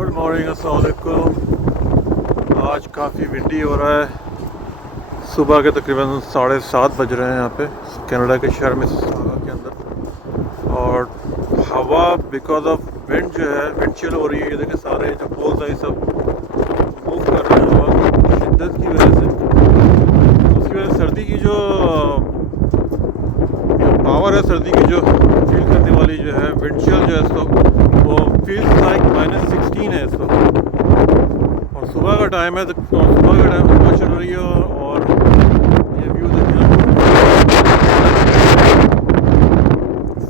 Good morning, अस्सलाम वालेकुम। आज काफ़ी विंडी हो रहा है। सुबह के तकरीबन 7:30 बज रहे हैं यहाँ पे कनाडा के शहर में मिसिसागा के अंदर। और हवा बिकॉज ऑफ विंड जो है विंड चिल हो रही है। ये देखें सारे जो पोल्स हैं सब मूव कर रहे हैं हवा की शिद्दत की वजह से। उसकी वजह से सर्दी की जो पावर है, सर्दी की जो फील करने वाली जो है विंड चिल जो है इस वक्त वो फील्स लाइक -16 है इस वक्त। और सुबह का टाइम है तो सुबह का टाइम हवा चल रही है। और ये व्यू देखिए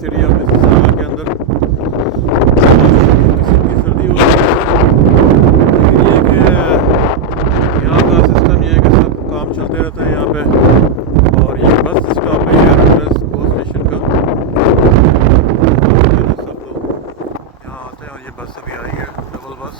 सिटी ऑफ मिसिसागा के अंदर किसी सर्दी हो रही है। लेकिन ये कि यहाँ का सिस्टम ये है कि सब काम चलते रहते हैं यहाँ पे। और ये बस स्टॉप है एयरपोर्ट स्टेशन का। सब लोग यहाँ आते हैं और ये बस अभी आई है डबल बस।